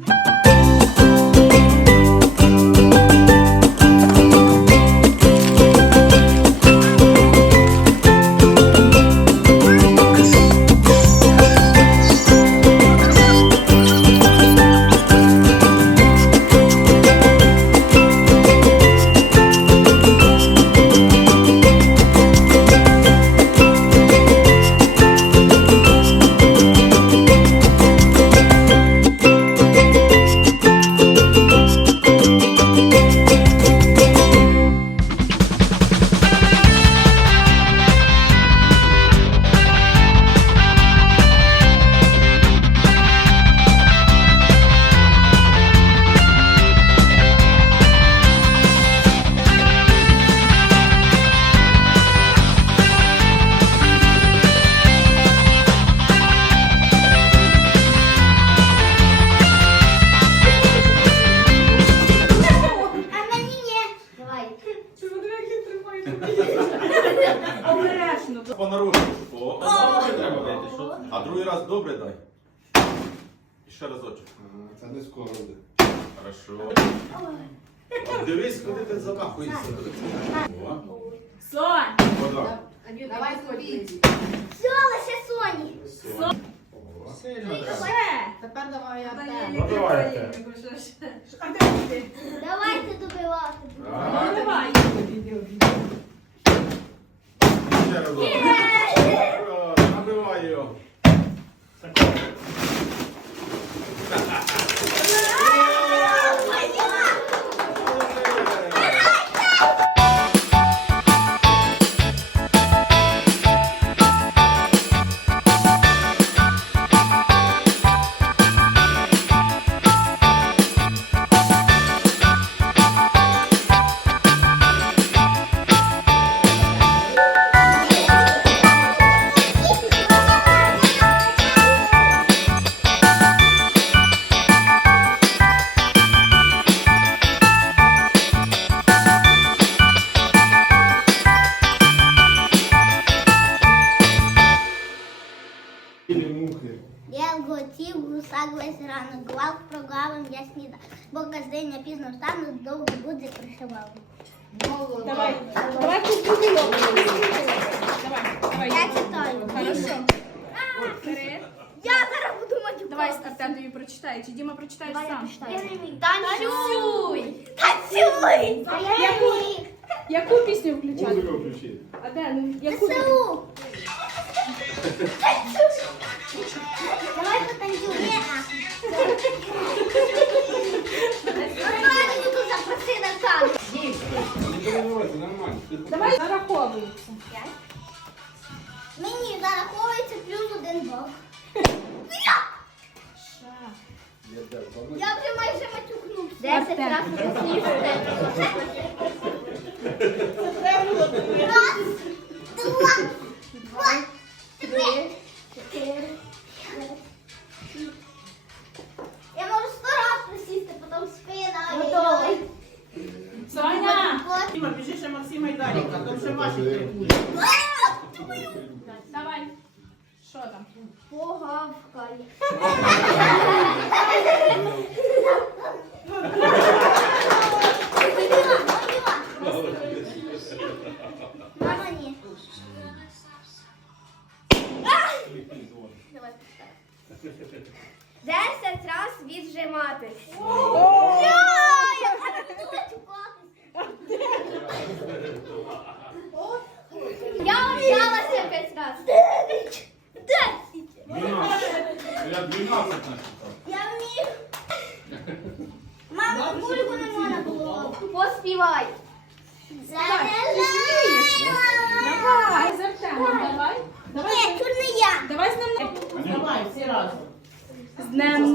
А Обережно. По наружку. О, добре треба дати. А другий раз добре дай. І ще разочок. Це не скоро буде. Хорошо. От Дивись, куди ти замахуєшся. О, Сонь. вода. Давай. Все, лише Соні. Сильно треба. Все. Тепер давай я тебе. Ну? Давайте добивати. Давай. Ще разок. Готів гусак весь ранок, глав прогавим я сніда, бо каздень я пізно встану, довго буде пришивав. Давай. Давай тут другий Давай. Давай. Я читаю. Хорошо. Вперед. Я зараз буду матюкати. Давай Артем тобі прочитає. Чи Діма прочитає сам? Танцюй! Танцюй! Танцюй! Яку? Яку пісню включати? Музику включити. А де? Ну, яку? ЗСУ! Давай потанцюємо. Запроси на камеру. Давай зараховується. Мені зараховується плюс один бал. Я? Я вже майже матюкнувся. Десять разів голосніше. Раз, два, два, Давай. Що там? Погавкай. Мама, ні. Давай. Десять раз віджиматись. Я! Я зараз буду матюкатись. Я общалася п'ять раз. Дев'ять. Десять. 12. Я 12 насчитав. Я вмів. Мама, кульку не можна було. Поспівай. Давай, з Артемом, давай. Ні, тут не я. Давай з ним. Давай, всі разом. З днем